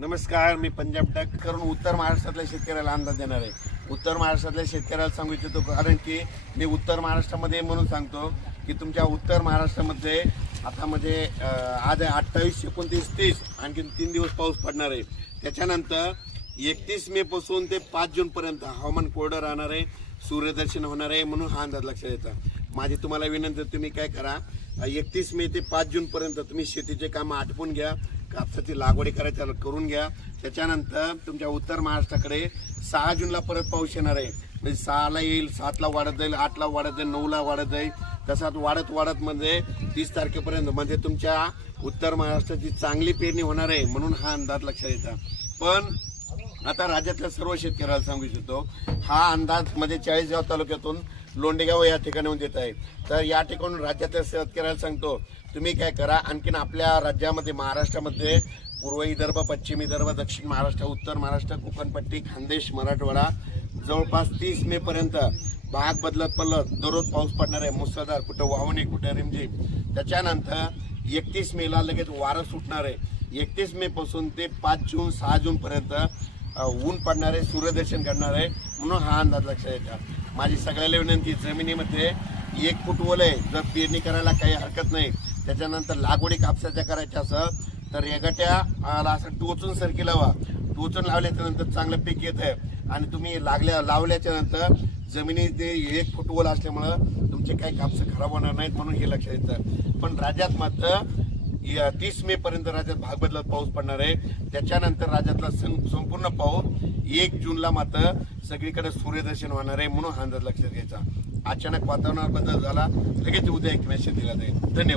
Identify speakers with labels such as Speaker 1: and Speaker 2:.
Speaker 1: नमस्कार मी पंजाब टॅक. करून उत्तर महाराष्ट्रातल्या शेतकऱ्याला अंदाज देणार आहे. उत्तर महाराष्ट्रातल्या शेतकऱ्याला सांगू इच्छितो कारण की मी उत्तर महाराष्ट्रामध्ये म्हणून सांगतो की तुमच्या उत्तर महाराष्ट्रामध्ये आता म्हणजे आज अठ्ठावीस एकोणतीस तीस आणखीन तीन दिवस पाऊस पडणार आहे. त्याच्यानंतर एकतीस मे पासून ते पाच जूनपर्यंत हवामान कोरडं राहणार आहे सूर्यदर्शन होणार आहे म्हणून हा अंदाज लक्षात येतं. माझी तुम्हाला विनंती तुम्ही काय करा एकतीस मे ते पाच जूनपर्यंत तुम्ही शेतीचे कामं आटपून घ्या. कापसाची लागवडी करायच्या करून घ्या. त्याच्यानंतर तुमच्या उत्तर महाराष्ट्राकडे सहा जूनला परत पाऊस येणार आहे. म्हणजे सहाला येईल सातला वाढत जाईल आठला वाढत जाईल नऊला वाढत जाईल. तसाच वाढत वाढत म्हणजे तीस तारखेपर्यंत. म्हणजे तुमच्या उत्तर महाराष्ट्राची चांगली पेरणी होणार आहे म्हणून हा अंदाज लक्षात येतात पण आता राज्यातल्या सर्व शेतकऱ्याला सांगू इच्छितो हा अंदाज म्हणजे चाळीसगाव तालुक्यातून लोंडेगाव या ठिकाणाहून देत आहे. तर या ठिकाणून राज्यातल्या शेतकऱ्याला सांगतो तुम्ही काय करा आणखीन आपल्या राज्यामध्ये महाराष्ट्रामध्ये पूर्व विदर्भ पश्चिम विदर्भ दक्षिण महाराष्ट्र उत्तर महाराष्ट्र कोकणपट्टी खानदेश मराठवाडा जवळपास तीस मे पर्यंत भाग बदलत बदलत दररोज पाऊस पडणार आहे मुसळधार कुठं वाहुणे कुठं रिमझिम. त्याच्यानंतर एकतीस मेला लगेच वारं सुटणार आहे. एकतीस मे पासून ते पाच जून सहा जून पर्यंत ऊन पडणार आहे सूर्यदर्शन करणार आहे म्हणून हा अंदाज लक्षात येतात माझी सगळ्याला विनंती जमिनीमध्ये एक फूट ओल आहे जर पेरणी करायला काही हरकत नाही त्याच्यानंतर लागवडी कापसाच्या करायच्या असं तर रेगाट्या असं टोचून सरकी लावा टोचून लावल्याच्या नंतर चांगलं पीक येत आहे. आणि तुम्ही लागल्या लावल्याच्या नंतर जमिनीत एक फुटवल असल्यामुळं तुमचे काही कापसं खराब होणार नाहीत म्हणून हे लक्षात येतं. पण राज्यात मात्र तीस मे पर्यंत राज्यात भाग बदलत पाऊस पडणार आहे. त्याच्यानंतर राज्यातला सं- संपूर्ण पाऊस एक जूनला मात्र सगळीकडे सूर्यदर्शन होणार आहे म्हणून हा अंदाज लक्षात घ्यायचा. अचानक वातावरणात बदल झाला लगेच उद्या एक मेसेज दिला जाईल. धन्यवाद.